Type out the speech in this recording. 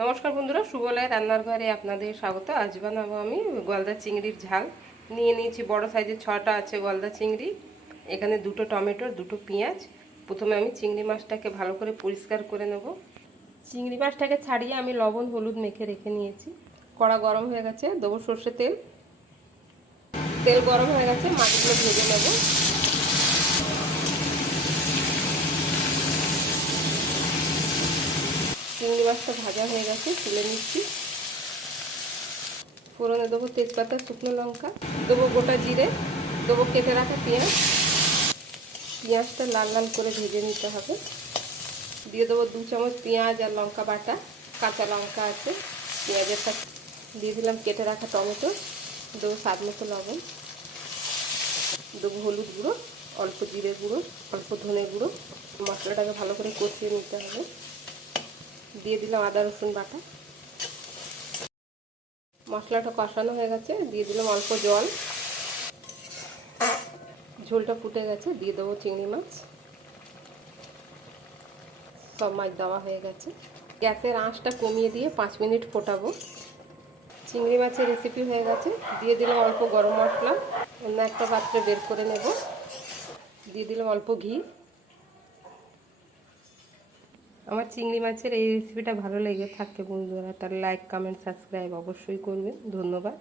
নমস্কার বন্ধুরা সুবলয় রান্নার ঘরে আপনাদের স্বাগত। আজ বানাবো আমি গলদা চিংড়ির ঝাল। নিয়ে নিয়েছি বড় সাইজের ছটা আছে গলদা চিংড়ি, এখানে দুটো টমেটো দুটো পেঁয়াজ। প্রথমে আমি চিংড়ি মাছটাকে ভালো করে পরিষ্কার করে নেব। চিংড়ি মাছটাকে ছাড়িয়ে আমি লবণ, হলুদ মেখে রেখে নিয়েছি। কড়া গরম হয়ে গেছে, দেবো সর্ষে তেল। তেল গরম হয়ে গেছে, মাছগুলো ভেজে নেব। চিংড়ি মাছটা ভাজা হয়ে গেছে, তুলে নিচ্ছি। ফোড়নে দেবো তেজপাতা, শুকনো লঙ্কা, দেবো গোটা জিরে, দেবো কেটে রাখা পেঁয়াজ। পেঁয়াজটা লাল লাল করে ভেজে নিতে হবে। দিয়ে দেবো দু চামচ পেঁয়াজ আর লঙ্কা বাটা, কাঁচা লঙ্কা আছে, পেঁয়াজের সাথে দিয়ে দিলাম কেটে রাখা টমেটো, দেবো স্বাদ মতো লবণ। দেবো হলুদ গুঁড়ো, অল্প জিরে গুঁড়ো, অল্প ধনে গুঁড়ো। মশলাটাকে ভালো করে কষিয়ে নিতে হবে। দিয়ে দিলাম আদা, রসুন বাটা। মশলাটা কষানো হয়ে গেছে, দিয়ে দিলাম অল্প জল। ঝোলটা ফুটে গেছে, দিয়ে দেবো চিংড়ি মাছ। সব মাছ দেওয়া হয়ে গেছে। গ্যাসের আঁচটা কমিয়ে দিয়ে পাঁচ মিনিট ফোটাবো। চিংড়ি মাছের রেসিপি হয়ে গেছে। দিয়ে দিলাম অল্প গরম মশলা। অন্য একটা পাত্রে বের করে নেব। দিয়ে দিলাম অল্প ঘি। আমার চিংড়ি মাছের এই রেসিপিটা ভালো লেগে থাকে বন্ধুরা তার লাইক কমেন্ট সাবস্ক্রাইব অবশ্যই করবেন। ধন্যবাদ।